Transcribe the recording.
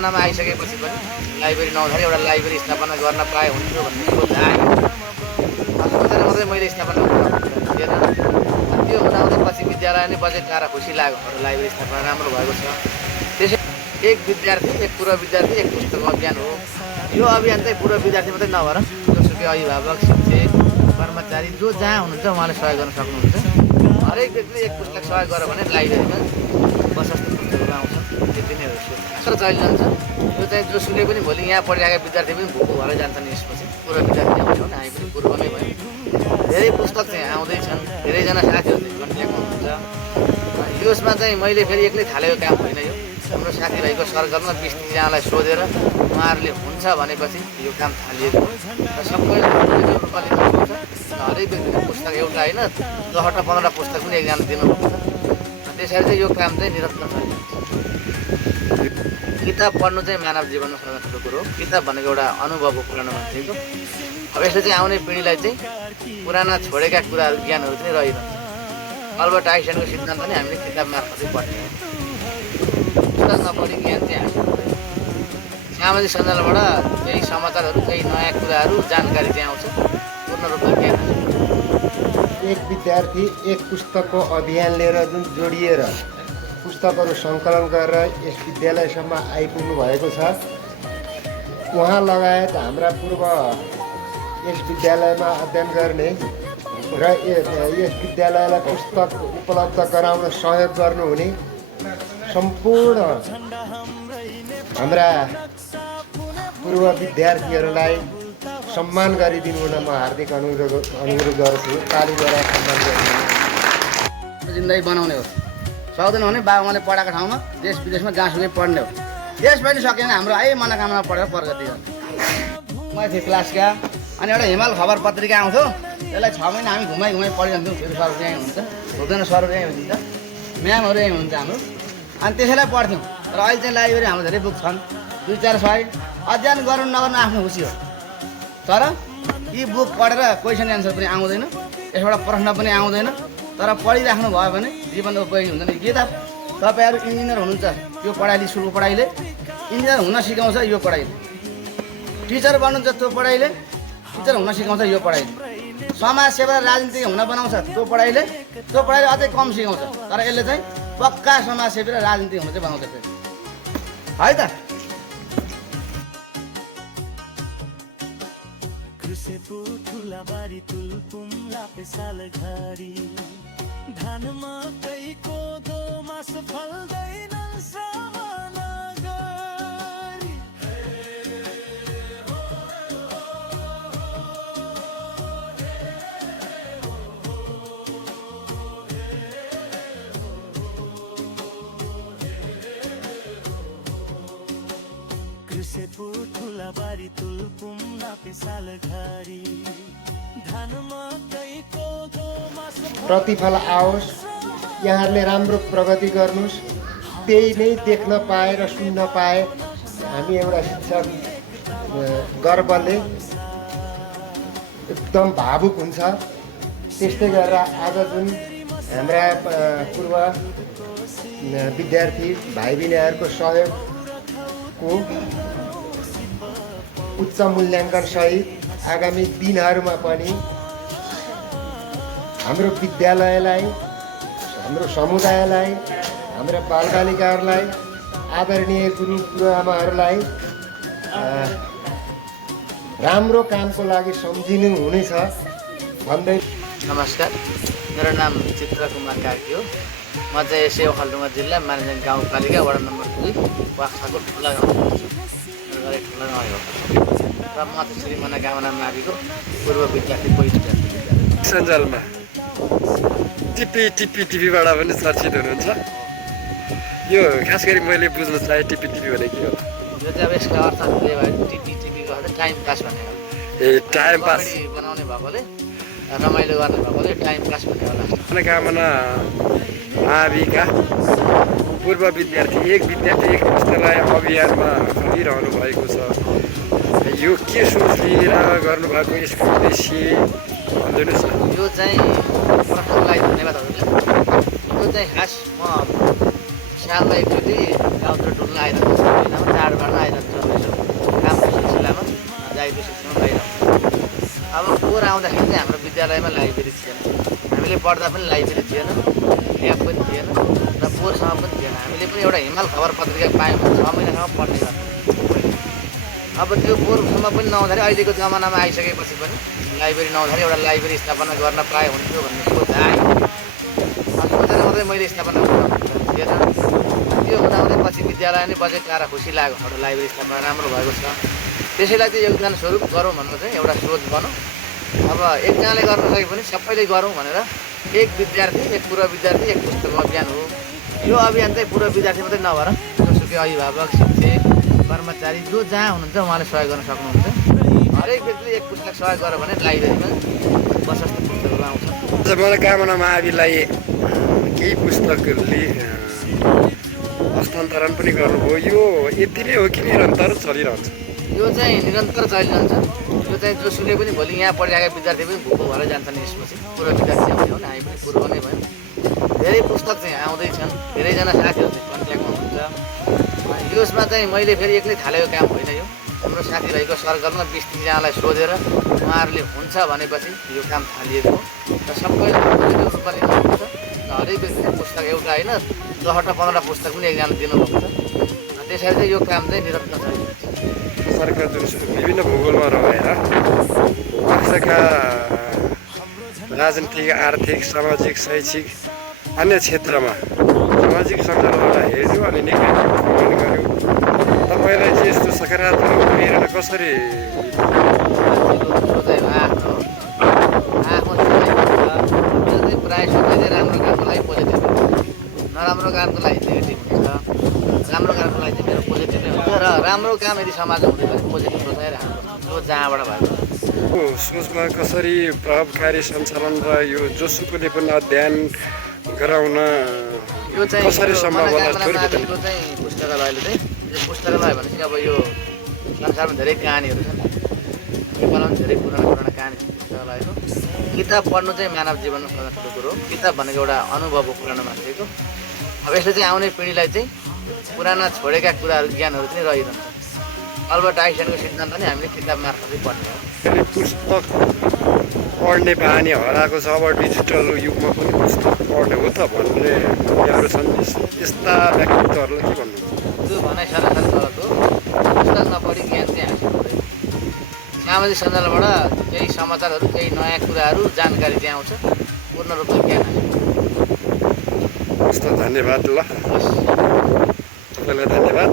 जमानामा आइसकेपछि पनि लाइब्रेरी नहुँदाखेरि एउटा लाइब्रेरी स्थापना गर्न पाए हुन्थ्यो भन्ने सोच आयो। सोचेर मात्रै मैले स्थापना दिएन। त्यो हुँदाहुँदै पछि विद्यालय नै बजेट आएर खुसी लाग्यो, लाइब्रेरी स्थापना राम्रो भएको छ। त्यसै एक विद्यार्थी एक पूर्व विद्यार्थी एक पुस्तक अभियान हो। यो अभियान चाहिँ पूर्व विद्यार्थी मात्रै नभएर जोसुकै अभिभावक शिक्षक कर्मचारी जो जहाँ हुनुहुन्छ उहाँले सहयोग गर्न सक्नुहुन्छ। हरेक व्यक्तिले एक पुस्तक सहयोग गर्यो भने लाइब्रेरीमा प्रशस्त पुस्तकहरू आउँछन्। त्यति नै हो यसो चलिरहन्छ। यो चाहिँ जोसुकै पनि भोलि यहाँ पढिरहेका विद्यार्थी पनि भोको भएर जान्छन्। यसपछि पूर्व विद्यार्थी आउँछौँ भने हामी पनि पूर्वमै भयौँ। धेरै पुस्तक चाहिँ आउँदैछन्, धेरैजना साथीहरू चाहिँ कन्ट्याक्ट हुनुहुन्छ। यसमा चाहिँ मैले फेरि एक्लै थालेको काम होइन। यो हाम्रो साथीभाइको सर्कलमा 20-30जनालाई सोधेर उहाँहरूले हुन्छ भनेपछि यो काम थालिएको र सबैले रूपमा लिनुहुन्छ। हरेक व्यक्तिले पुस्तक एउटा होइन 10-15 पुस्तक पनि एकजना दिनुहुन्छ। त्यसरी चाहिँ यो काम चाहिँ निरन्तर चलिन्छ। किताब पढ्नु चाहिँ मानव जीवनमा सबैभन्दा ठुलो कुरो हो। किताब भनेको एउटा अनुभवको पुरानो मान्छेको। अब यसले चाहिँ आउने पिँढीलाई चाहिँ पुराना छोडेका कुराहरू ज्ञानहरू चाहिँ रहिरहन्छ। अल्बर्ट आइन्स्टाइनको सिद्धान्त पनि हामीले किताब मार्फतै पढ्ने हो। पुस्तक नपढी ज्ञान चाहिँ हामी सामाजिक सञ्जालबाट केही समाचारहरू केही नयाँ कुराहरू जानकारी चाहिँ आउँछ। पूर्ण रूपमा ज्ञान एक विद्यार्थी एक पुस्तकको अभियान लिएर जुन जोडिएर पुस्तकहरू सङ्कलन गरेर यस विद्यालयसम्म आइपुग्नु भएको छ, उहाँ लगायत हाम्रा पूर्व यस विद्यालयमा अध्ययन गर्ने र यस विद्यालयलाई पुस्तक उपलब्ध गराउन सहयोग गर्नुहुने सम्पूर्ण हाम्रा पूर्व विद्यार्थीहरूलाई सम्मान गरिदिनु हुन म हार्दिक अनुरोध गर्छु। ताली गरेर सम्मान गरिदिनु। जिन्दगी बनाउने हो। सक्दैन भने बाबुआमाले पढाएको ठाउँमा देश विदेशमा जहाँसुकै पढ्ने हो। देश पनि सकेन हाम्रो मनोकामना पढेर प्रगति गर्ने। म थिएँ क्लासका अनि एउटा हिमाल खबर पत्रिका आउँथ्यो। त्यसलाई 6 महिना हामी घुमाइ पढिरहन्थ्यौँ। फेरि सरहरू यहीँ हुनुहुन्छ, हुँदैन सरहरू यहीँ हुनुहुन्छ, म्यामहरू यहीँ हुनुहुन्छ हाम्रो। अनि त्यसैलाई पढ्थ्यौँ। र अहिले चाहिँ लाइब्रेरी हाम्रो धेरै बुक छन्, 2-400 अध्ययन गर्नु नगर्नु आफ्नो खुसी हो। तर यी बुक पढेर क्वेसन एन्सर पनि आउँदैन, यसबाट प्रश्न पनि आउँदैन। तर पढिराख्नु भयो भने जीवनमा उपयोगी हुन्छ नि। के त तपाईँहरू इन्जिनियर हुनुहुन्छ, यो पढाइले स्कुलको पढाइले इन्जिनियर हुन सिकाउँछ। यो पढाइले टिचर बन्नुहुन्छ, त्यो पढाइले टिचर हुन सिकाउँछ। यो पढाइले समाजसेवा राजनीति हुन बनाउँछ, त्यो पढाइले अझै कम सिकाउँछ। तर यसले चाहिँ पक्का समाजसेवी र राजनीति हुन चाहिँ बनाउँछ फेरि है त। धान मकै कोदो मास फल्दैन श्रवणगरी। कृषिपुर ठुलाबारी तुलपुम नापेसाल घरी। धान मकै कोदो मास प्रतिफल आओस्, यहाँहरूले राम्रो प्रगति गर्नुहोस्। त्यही नै देख्न पाए र सुन्न पाए हामी एउटा शिक्षक गर्वले एकदम भावुक हुन्छ। त्यस्तै गरेर आज जुन हाम्रा पूर्व विद्यार्थी भाइ बहिनीहरूको सहयोगको उच्च मूल्याङ्कन सहित आगामी दिनहरूमा पनि हाम्रो विद्यालयलाई, हाम्रो समुदायलाई, हाम्रा बालबालिकाहरूलाई, आदरणीय गुरु गुरुआमाहरूलाई राम्रो कामको लागि सम्झिनु हुनेछ भन्दै। नमस्कार, मेरो नाम चित्रकुमार कार्की हो। म चाहिँ यसै ओखलढुङ्गा जिल्ला मानिजङ गाउँपालिका वडा नम्बर 2 वाक्साको ठुला गाउँ मेरो घर ठुला गाउँ हो। र म चाहिँ श्री मनोकामना माविको पूर्व विद्यार्थी पहिलो सञ्जालमा टिपीबाट पनि चर्चित हुनुहुन्छ। यो खास गरी मैले बुझ्न चाहे टिपी भने के हो? यो चाहिँ अब यसको अर्थ के भयो? टिपीको अर्थ टाइम पास भनेको। ए टाइम पास बनाउने भएकोले रमाइलो गर्ने भएकोले टाइम पास भन्ने होला। मनोकामना माविका पूर्व विद्यार्थी एक पुस्तकालय अभियानमा खटिरहनु भएको छ। यो के सोच लिएर गर्नुभएको, यसको उद्देश्य भनिदिनुहोस् न। यो चाहिँ प्रथमलाई धन्यवाद हजुरले। यो चाहिँ खास म सालमा एकचोटि गाउँतिर डुल्न आइरहेको छु। महिनामा चाडबाडमा आउँदाखेरि चाहिँ हाम्रो विद्यालयमा लाइब्रेरी थिएन, हामीले पढ्दा पनि लाइब्रेरी थिएन, ल्याब पनि थिएन र पोहोरसम्म पनि थिएन। हामीले पनि एउटा हिमाल खबर पत्रिका पायौँ भने 6 महिनासम्म पढ्ने गर्थ्यौँ। अब त्यो पोहोरसम्म पनि नहुँदाखेरि अहिलेको जमानामा आइसकेपछि पनि लाइब्रेरी नहुँदाखेरि एउटा लाइब्रेरी स्थापना गर्न पाए हुन्थ्यो भन्ने सोच आयो। सोचेर मात्रै मैले स्थापना गर्नु थिएन। त्यो हुँदाहुँदै पछि विद्यालय नै बजेट आएर खुसी लाग्यो, एउटा लाइब्रेरी स्थापना राम्रो भएको छ, त्यसैलाई चाहिँ योगदान स्वरूप गरौँ भन्नु चाहिँ एउटा सोच बनौँ। अब एकजनाले गर्न सके पनि सबैले गरौँ भनेर एक विद्यार्थी, एक पूर्व विद्यार्थी, एक पुस्तक अभियान हो। यो अभियान चाहिँ पूर्व विद्यार्थी मात्रै नभएर जोसुकै अभिभावक, शिक्षक, कर्मचारी जो जहाँ हुनुहुन्छ उहाँले सहयोग गर्न सक्नुहुन्छ। हरेक व्यक्तिले एक पुस्तक सहयोग गर्यो भने लाइब्रेरीमा प्रशस्त पुस्तकहरू आउँछ। मनोकामना माविलाई केही पुस्तकहरूले हस्तान्तरण पनि गर्नुभयो। यो यति नै हो कि निरन्तर चलिरहन्छ? यो चाहिँ निरन्तर चलिरहन्छ। यो चाहिँ जोसुकै पनि भोलि यहाँ पढिरहेका विद्यार्थी पनि भुक्क भएर जान्छन्। यसपछि पूर्व विद्यार्थी आउने हो नि, हामी पनि पूर्व नै भयौँ। धेरै पुस्तक चाहिँ आउँदैछन्, धेरैजना साथीहरू चाहिँ कन्ट्याक्टमा हुन्छ। यसमा चाहिँ मैले फेरि एक्लै थालेको काम होइन। यो हाम्रो साथीभाइको सर्कलमा 20-30जनालाई सोधेर उहाँहरूले हुन्छ भनेपछि यो काम थालिएको र सबैले पोजिटिभ रूपमा लिनुहुन्छ। हरेक व्यक्तिले पुस्तक एउटा होइन 10वटा 15वटा पुस्तक पनि एकजनाले दिनुभएको छ। त्यसरी चाहिँ यो काम चाहिँ निरन्तर चलिरहेको छ। सरकार जुन विभिन्न भूगोलमा रहेर कक्षाका राजनीतिक, आर्थिक, सामाजिक, शैक्षिक अन्य क्षेत्रमा सामाजिक सञ्जालहरूलाई हेऱ्यो अनि निकै भ्रमण गर्यो। तपाईँलाई चाहिँ यस्तो सकारात्मक प्रेरणा कसरी प्रायः सबै चाहिँ राम्रो कामको लागि पोजिटिभ हुन्छ, नराम्रो कामको लागि नेगेटिभ हुन्छ। राम्रो कामको लागि चाहिँ मेरो पोजिटिभ नै हुन्छ र राम्रो काम यदि समाजमा हुँदैन भने पोजिटिभ सोचाइ राम्रो जो जहाँबाट भएको सोचमा कसरी प्रभावकारी सञ्चालन र यो जोसुकोले पनि अध्ययन गराउन यो चाहिँ कसरी सम्भव होला? माविको चाहिँ पुस्तकालयले चाहिँ यो पुस्तकालय भनेपछि अब यो संसारमा धेरै कहानीहरू छन्। नेपालमा पनि धेरै पुरानो कहानी छ पुस्तकालयको। किताब पढ्नु चाहिँ मानव जीवनमा सबभन्दा ठुलो कुरो हो। किताब भनेको एउटा अनुभव हो पुरानो मान्छेको। अब यसले चाहिँ आउने पिँढीलाई चाहिँ पुराना छोडेका कुराहरू, ज्ञानहरू चाहिँ रहिरहन्छ। अल्बर्ट आइन्स्टाइनको सिद्धान्त नै हामीले किताब मार्फतै पढ्ने हो। पुस्तक पढ्ने बानी हराएको छ, अब डिजिटल युगमा पनि पुस्तक पढ्ने हो त भन्ने कुराहरू छन्। यस्ता व्यक्तित्वहरूलाई के भन्नुहुन्छ? त्यो भनाइ सरासर गलत हो। पुस्तक नपढी ज्ञान चाहिँ हासिल हुँदैन। सामाजिक सञ्जालबाट केही समाचारहरू, केही नयाँ कुराहरू, जानकारी चाहिँ आउँछ। पूर्ण रूपले ज्ञान हासिल हुन्छ। हस् त, धन्यवाद। ल, तपाईँलाई धन्यवाद।